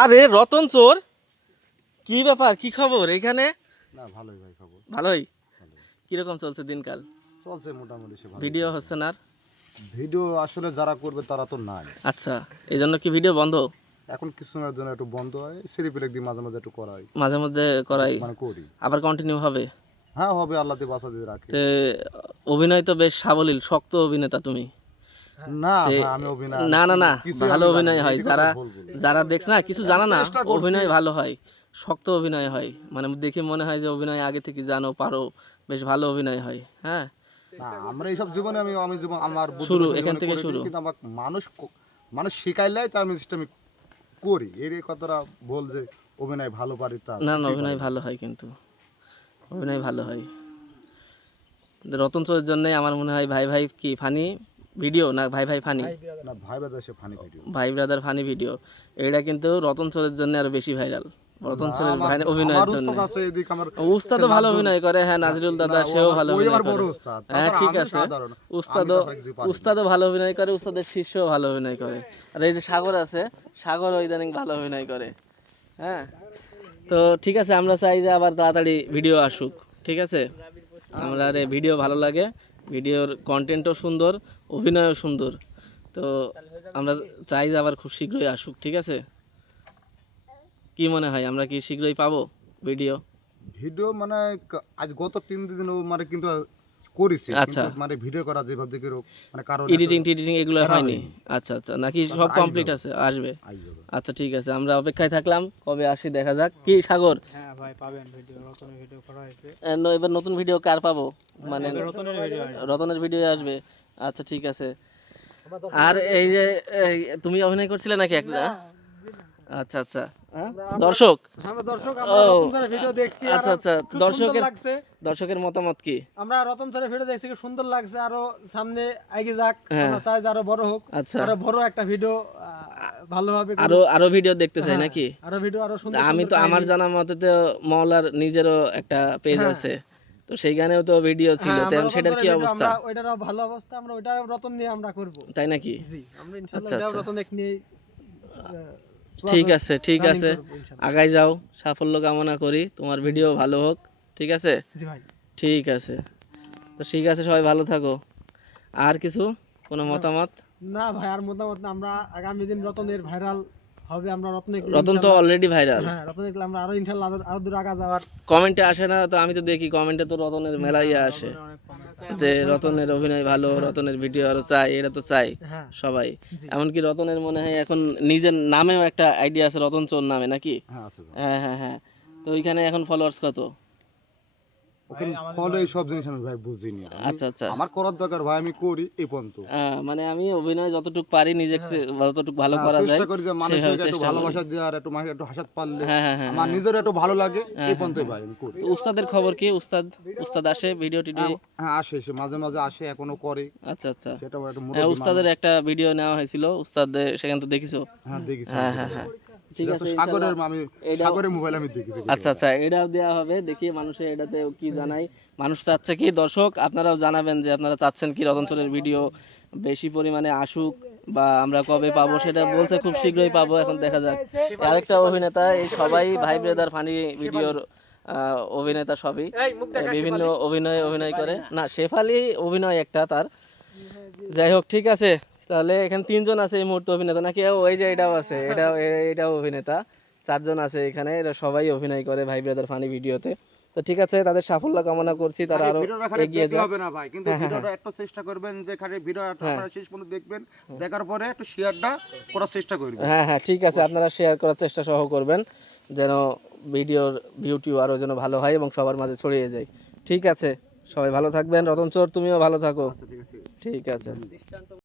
আরে রতন চোর? কি ব্যাপার? কি খবর? এখানে? না ভালোই ভাই খবর। ভালোই? কীরকম চলছে দিনকাল? চলছে মোটামুটি সে ভিডিও হচ্ছে না ভিডিও আসলে যারা করবে তারা তো নাই। আচ্ছা এই জন্য কি ভিডিও বন্ধ? এখন কিছুদিনের জন্য একটু বন্ধ হয়। সিরিপিলেক দিয়ে মাঝে মাঝে একটু করাই। মাঝে মধ্যে করাই? মানে করি। আবার কন্টিনিউ হবে? হ্যাঁ হবে আল্লাহ দিয়ে বাঁচা দিয়ে রাখি। তে অভিনয় তো বেশ সাবলীল শক্ত অভিনেতা তুমি। না না না ভালো অভিনয় হয়। যারা যারা দেখছ না কিছু জানা না অভিনয় ভালো হয় শক্ত অভিনয় হয়। মানে দেখে মনে হয় যে অভিনয় আগে থেকে জানো পারো বেশ ভালো অভিনয় হয় হ্যাঁ? আমরা এইসব জীবনে আমি আমি জীবন আমার শুরু, এখান থেকে শুরু। কিন্তু আমার মানুষ মানুষ শিখাইলে তা আমি আমি করি। এর কথাটা বল যে অভিনয় ভালো পারি তা না না অভিনয় ভালো হয় কিন্তু। অভিনয় ভালো হয়। রতন চোরের জন্যই আমার মনে হয় ভাই ভাই কি ফানি? ভিডিও না ভাই ভাই ফানি? না ভাই বাদা সে ফানি ভিডিও ভাই ব্রাদার ফানি ভিডিও এটা কিন্তু রতন চোরের জন্য আরও বেশি ভাইরাল রতন আমার- ভাই- আমার অভিনয়ের জন্য। উস্তাদ আছে এদিকে আমার উস্তাদ ভালো অভিনয় করে হ্যাঁ নাজরুল দাদা ও সেও ভালো ওই অভিনয় করে বড় উস্তাদ। হ্যাঁ ঠিক আছে। না। উস্তাদও ভালো অভিনয় করে উস্তাদের শিষ্যও ভালো অভিনয় করে। আর এই যে সাগর আছে সাগর ইদানিং ভালো অভিনয় করে। হ্যাঁ? তো ঠিক আছে আমরা চাই যে আবার তাড়াতাড়ি ভিডিও আসুক। ঠিক আছে? আমরা ভিডিও ভালো লাগে। ভিডিওর কন্টেন্টও সুন্দর, অভিনয়ও সুন্দর। তো আমরা চাই যে আবার খুব শীঘ্রই আসুক, ঠিক আছে? কি মনে হয়, আমরা কি শীঘ্রই পাবো ভিডিও? ভিডিও মানে আজ গত তিন দিন মানে কিন্তু করেছি আচ্ছা। মানে ভিডিও করা যেভাবে দেখে রো- মানে কারণ এডিটিং টিডিটিং এগুলো হয়নি। আচ্ছা আচ্ছা। নাকি সব কমপ্লিট আছে? আসবে। আচ্ছা ঠিক আছে। আমরা অপেক্ষায় থাকলাম। কবে আসি দেখা যাক। কি সাগর? হ্যাঁ ভাই পাবেন ভিডিও রতনের ভিডিও করা হয়েছে। এবার নতুন ভিডিও কার পাবো? মানে রতনের ভিডিও রতনের ভিডিও আসবে। আচ্ছা ঠিক আছে। আর এই যে তুমি অভিনয় করছিলে নাকি একটা? আচ্ছা আচ্ছা। হ্যাঁ? দর্শক আমরা দর্শক ও, আমরা রতন স্যারের ভিডিও দেখছি আর আচ্ছা আচ্ছা দর্শকের দর্শকের মতামত কি? আমরা রতন স্যারের ভিডিও দেখছি সুন্দর লাগছে। আরও সামনে এগিয়ে যাক হ্যাঁ। চাই যে আরও বড় হোক আচ্ছা। আরও বড় একটা ভিডিও ভালোভাবে আরও আরও ভিডিও দেখতে চাই নাকি? আরও ভিডিও আরও সুন্দর আমি তো আমার জানা মতে তো মহলার নিজেরও একটা পেজ আছে। তো সেইখানেও তো ভিডিও ছিল হ্যাঁ, সেটার কি অবস্থা? আমরা ওইটারও ভালো অবস্থা আমরা ওইটা রতন নিয়ে আমরা করব। তাই নাকি? জি আমরা ইনশাআল্লাহ আচ্ছা। রতন এক নিয়ে ঠিক আছে ঠিক আছে। আগাই যাও সাফল্য কামনা করি। তোমার ভিডিও ভালো হোক ঠিক আছে? ঠিক আছে। তো ঠিক আছে সবাই ভালো থাকো। আর কিছু? কোনো মতামত? না ভাই আর মতামত না আমরা আগামী দিন রতনের ভাইরাল হবে আমরা রত্নে রতন তো অলরেডি ভাইরাল হ্যাঁ রতনে আমরা আরও ইনশাআল্লাহ আরো- দূর আগা যাওয়ার কমেন্টে আসে না তো আমি তো দেখি কমেন্টে তো রতনের মেলাই আসে। যে রতনের অভিনয় ভালো রতনের ভিডিও আরও চাই এটা তো চাই হ্যাঁ। সবাই। এমনকি রতনের মনে হয় এখন নিজের নামেও একটা আইডিয়া আছে রতন চোর নামে নাকি? হ্যাঁ হ্যাঁ হ্যাঁ হ্যাঁ। তো ওইখানে এখন ফলোয়ার্স কত? ফলে সব জিনিস আমি ভাই বুঝিনি আচ্ছা আচ্ছা। আমার করার দরকার ভাই আমি করি এই পর্যন্ত। মানে আমি অভিনয় যতটুকু পারি নিজেকে যতটুকু ভালো করা যায় চেষ্টা করি যে মানুষের একটু ভালোবাসা দেওয়ার একটু একটু হাসাত পারলে। হ্যাঁ হ্যাঁ হ্যাঁ আমার নিজের একটু ভালো লাগে এই ভাই আমি করি। উস্তাদের খবর কি? উস্তাদ উস্তাদ আসে ভিডিও টিডিও হ্যাঁ আসে সে মাঝে মাঝে আসে এখনও করে। আচ্ছা আচ্ছা। সেটা একটু হ্যাঁ উস্তাদের একটা ভিডিও নেওয়া হয়েছিল উস্তাদ সেখানে তো দেখিছো? হ্যাঁ দেখেছি হ্যাঁ হ্যাঁ হ্যাঁ। ঠিক আছে সাগরের আমি সাগরের মোবাইল আমি দেখেছি আচ্ছা আচ্ছা এটাও দেওয়া হবে দেখি মানুষে এটাতে কি জানাই মানুষ চাচ্ছে কি? দর্শক আপনারাও জানাবেন যে আপনারা চাচ্ছেন কি রতনচরের ভিডিও বেশি পরিমাণে আসুক বা আমরা কবে পাবো সেটা বলছে খুব শীঘ্রই পাবো এখন দেখা যাক। আরেকটা অভিনেতা এই সবাই ভাই ব্রাদার ফানি ভিডিওর আহ, অভিনেতা সবই। বিভিন্ন অভিনয় অভিনয় করে। না শেফালি অভিনয় একটা তার। যাই হোক ঠিক আছে। তাহলে এখানে তিনজন আছে এই মুহূর্তে অভিনেতা। নাকি ওই যে এটাও আছে এটাও এটাও অভিনেতা। চারজন আছে এখানে এরা সবাই অভিনয় করে ভাই ব্রাদার ফানি ভিডিওতে। তো ঠিক আছে তাদের সাফল্য কামনা করছি তারা আরও এগিয়ে যায় হবে না ভাই কিন্তু ভিডিওটা একটু চেষ্টা করবেন যে খালি ভিডিওটা আপনারা শেষ পর্যন্ত দেখবেন দেখার পরে একটু শেয়ারটা করার চেষ্টা করবেন। হ্যাঁ হ্যাঁ ঠিক আছে আপনারা শেয়ার করার চেষ্টা সহ করবেন যেন ভিডিওর ভিউটিও আরও যেন ভালো হয় এবং সবার মাঝে ছড়িয়ে যায়। ঠিক আছে সবাই ভালো থাকবেন। রতন চোর তুমিও ভালো থাকো। ঠিক আছে।